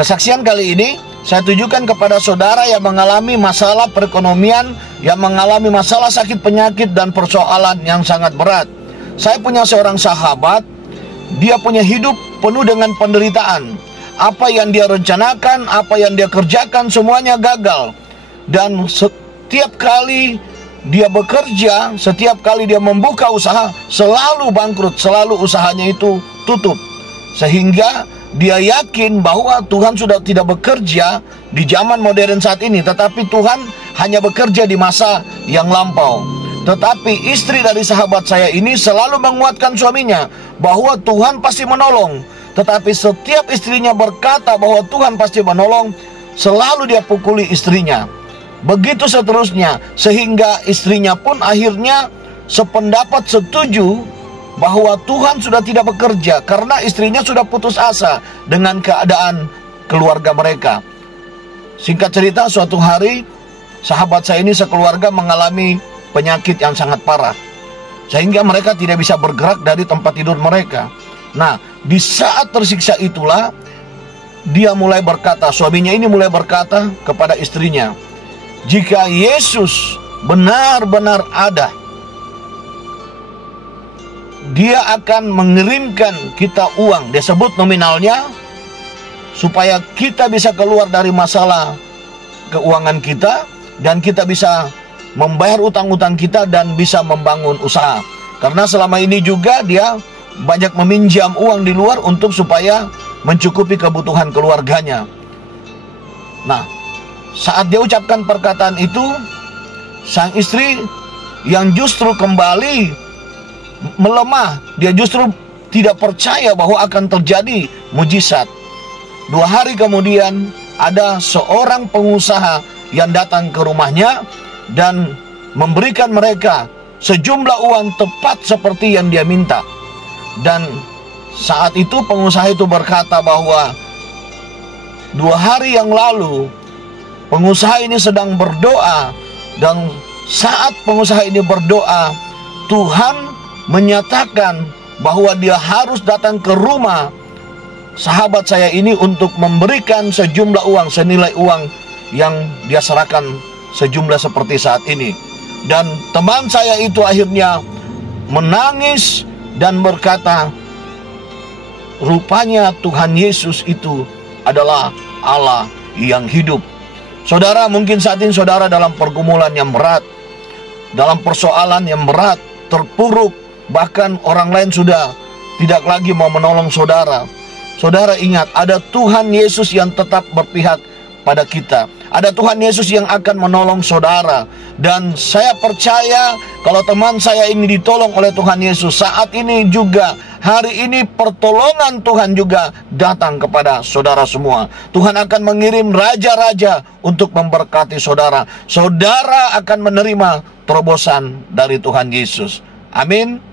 Kesaksian kali ini saya tujukan kepada saudara yang mengalami masalah perekonomian, yang mengalami masalah sakit penyakit dan persoalan yang sangat berat. Saya punya seorang sahabat, dia punya hidup penuh dengan penderitaan. Apa yang dia rencanakan, apa yang dia kerjakan, semuanya gagal. Dan setiap kali dia bekerja, setiap kali dia membuka usaha, selalu bangkrut, selalu usahanya itu tutup. Sehingga dia yakin bahwa Tuhan sudah tidak bekerja di zaman modern saat ini, tetapi Tuhan hanya bekerja di masa yang lampau. Tetapi istri dari sahabat saya ini selalu menguatkan suaminya bahwa Tuhan pasti menolong. Tetapi setiap istrinya berkata bahwa Tuhan pasti menolong, selalu dia pukuli istrinya. Begitu seterusnya, sehingga istrinya pun akhirnya sependapat, setuju bahwa Tuhan sudah tidak bekerja karena istrinya sudah putus asa dengan keadaan keluarga mereka. Singkat cerita, suatu hari sahabat saya ini sekeluarga mengalami penyakit yang sangat parah, sehingga mereka tidak bisa bergerak dari tempat tidur mereka. Nah, di saat tersiksa itulah dia mulai berkata, suaminya ini mulai berkata kepada istrinya, jika Yesus benar-benar ada, Dia akan mengirimkan kita uang, dia sebut nominalnya, supaya kita bisa keluar dari masalah keuangan kita, dan kita bisa membayar utang-utang kita dan bisa membangun usaha. Karena selama ini juga dia banyak meminjam uang di luar untuk supaya mencukupi kebutuhan keluarganya. Nah, saat dia ucapkan perkataan itu, sang istri yang justru kembali melemah, dia justru tidak percaya bahwa akan terjadi mujizat. 2 hari kemudian ada seorang pengusaha yang datang ke rumahnya dan memberikan mereka sejumlah uang tepat seperti yang dia minta. Dan saat itu pengusaha itu berkata bahwa 2 hari yang lalu pengusaha ini sedang berdoa, dan saat pengusaha ini berdoa, Tuhan menyatakan bahwa dia harus datang ke rumah sahabat saya ini untuk memberikan sejumlah uang, senilai uang yang dia serahkan sejumlah seperti saat ini. Dan teman saya itu akhirnya menangis dan berkata, rupanya Tuhan Yesus itu adalah Allah yang hidup. Saudara, mungkin saat ini saudara dalam pergumulan yang berat, dalam persoalan yang berat, terpuruk, bahkan orang lain sudah tidak lagi mau menolong saudara. Saudara ingat, ada Tuhan Yesus yang tetap berpihak pada kita. Ada Tuhan Yesus yang akan menolong saudara. Dan saya percaya kalau teman saya ini ditolong oleh Tuhan Yesus, saat ini juga, hari ini pertolongan Tuhan juga datang kepada saudara semua. Tuhan akan mengirim raja-raja untuk memberkati saudara. Saudara akan menerima terobosan dari Tuhan Yesus. Amin.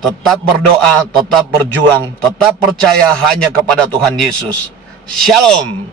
Tetap berdoa, tetap berjuang, tetap percaya hanya kepada Tuhan Yesus. Shalom.